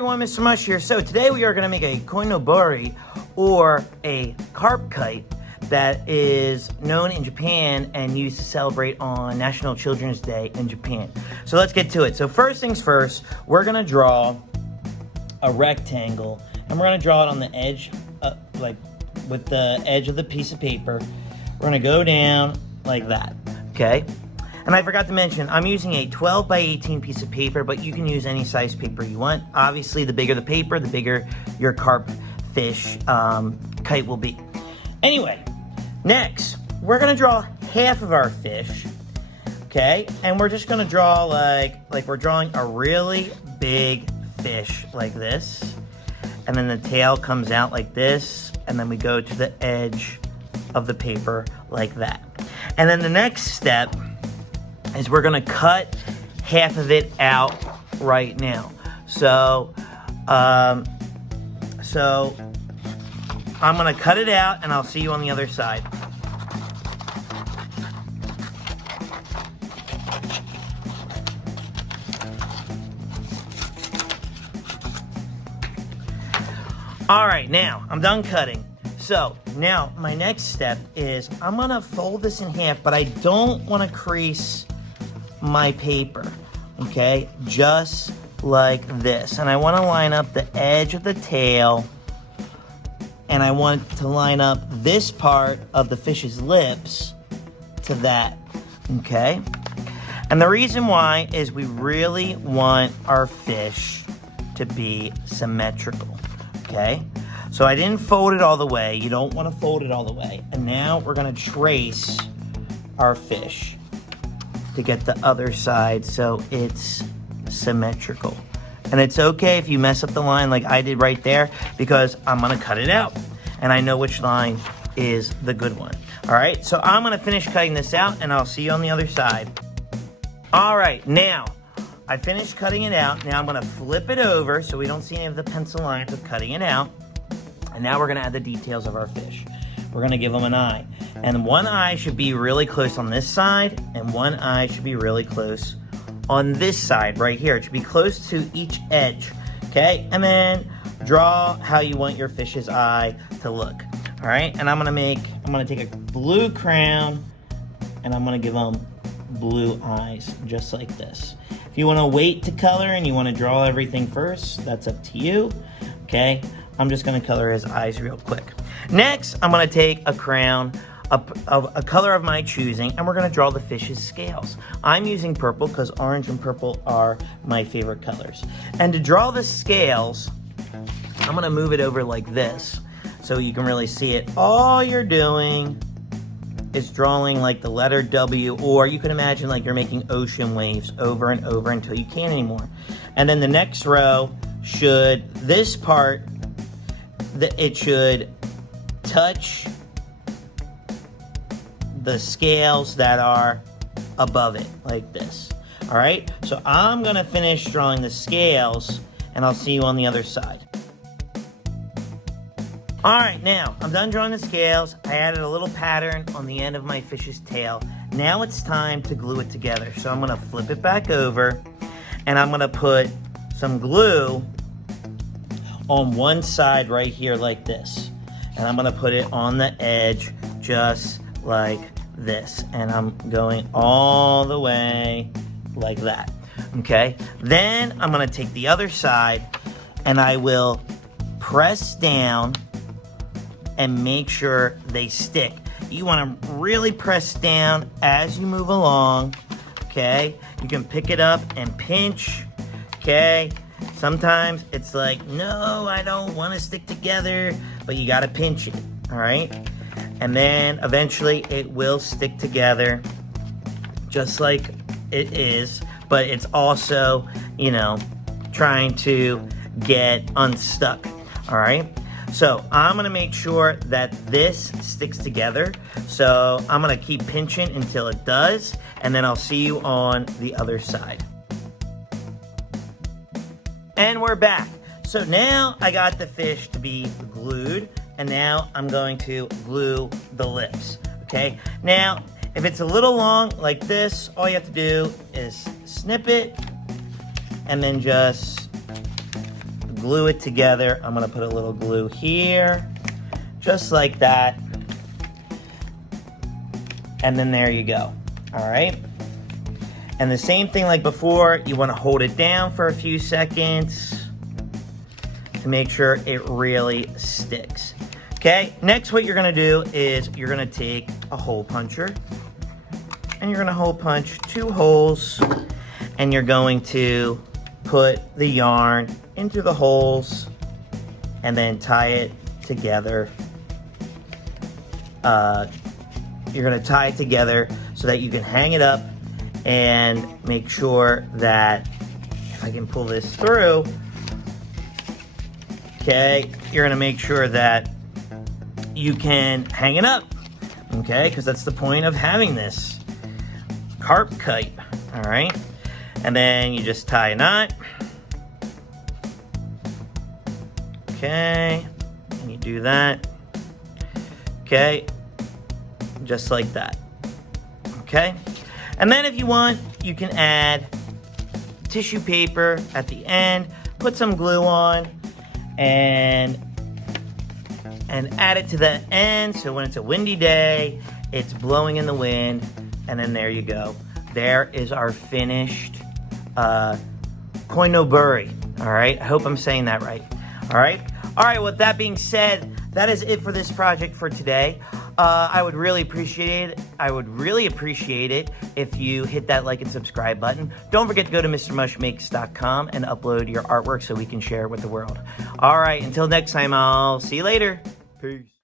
everyone, Mr. Mush here. So today we are going to make a Koinobori, or a carp kite, that is known in Japan and used to celebrate on National Children's Day in Japan. So let's get to it. So first things first, we're going to draw a rectangle, and we're going to draw it on the edge, like with the edge of the piece of paper. We're going to go down like that, okay? And I forgot to mention, I'm using a 12 by 18 piece of paper, but you can use any size paper you want. Obviously, the bigger the paper, the bigger your carp fish kite will be. Anyway, next, we're gonna draw half of our fish, okay? And we're just gonna draw like we're drawing a really big fish like this. And then the tail comes out like this, and then we go to the edge of the paper like that. And then the next step is we're gonna cut half of it out right now. So I'm gonna cut it out, and I'll see you on the other side. All right, now I'm done cutting. So now my next step is I'm gonna fold this in half, but I don't wanna crease my paper, okay? Just like this. And I wanna line up the edge of the tail, and I want to line up this part of the fish's lips to that, okay? And the reason why is we really want our fish to be symmetrical, okay? So I didn't fold it all the way. You don't want to fold it all the way. And now we're going to trace our fish to get the other side so it's symmetrical. And it's okay if you mess up the line like I did right there, because I'm going to cut it out. And I know which line is the good one. All right, so I'm going to finish cutting this out, and I'll see you on the other side. All right, now I finished cutting it out. Now I'm going to flip it over so we don't see any of the pencil lines of cutting it out. And now we're going to add the details of our fish. We're going to give them an eye. And one eye should be really close on this side, and one eye should be really close on this side right here. It should be close to each edge, okay? And then draw how you want your fish's eye to look, all right? And I'm going to take a blue crayon, and I'm going to give them blue eyes, just like this. If you want to wait to color and you want to draw everything first, that's up to you, okay? I'm just going to color his eyes real quick. Next, I'm going to take a crayon, a color of my choosing, and we're going to draw the fish's scales. I'm using purple because orange and purple are my favorite colors. And to draw the scales, I'm going to move it over like this so you can really see it. All you're doing is drawing like the letter W, or you can imagine like you're making ocean waves over and over until you can't anymore. And then the next row should, this part, it should touch the scales that are above it, like this. All right, so I'm gonna finish drawing the scales, and I'll see you on the other side. All right, now I'm done drawing the scales. I added a little pattern on the end of my fish's tail. Now it's time to glue it together. So I'm gonna flip it back over, and I'm gonna put some glue on one side right here like this. And I'm gonna put it on the edge just like this. And I'm going all the way like that, okay? Then I'm gonna take the other side, and I will press down and make sure they stick. You wanna really press down as you move along, okay? You can pick it up and pinch, okay? Sometimes it's like, no, I don't want to stick together, but you got to pinch it, all right? And then eventually it will stick together just like it is, but it's also, you know, trying to get unstuck, all right? So I'm going to make sure that this sticks together. So I'm going to keep pinching until it does, and then I'll see you on the other side. And we're back. So now I got the fish to be glued, and now I'm going to glue the lips, okay? Now, if it's a little long like this, all you have to do is snip it and then just glue it together. I'm gonna put a little glue here, just like that. And then there you go, all right? And the same thing like before, you wanna hold it down for a few seconds to make sure it really sticks. Okay, next what you're gonna do is you're gonna take a hole puncher and you're gonna hole punch 2 holes, and you're going to put the yarn into the holes and then tie it together. You're gonna tie it together so that you can hang it up and make sure that, if I can pull this through, okay, you're gonna make sure that you can hang it up, okay, because that's the point of having this carp kite, all right? And then you just tie a knot, okay, and you do that, okay, just like that, okay? And then if you want, you can add tissue paper at the end, put some glue on, and add it to the end, so when it's a windy day, it's blowing in the wind, and then there you go. There is our finished Koinobori, all right? I hope I'm saying that right, all right? All right, with that being said, that is it for this project for today. I would really appreciate it if you hit that like and subscribe button. Don't forget to go to MrMushMakes.com and upload your artwork so we can share it with the world. All right, until next time, I'll see you later. Peace.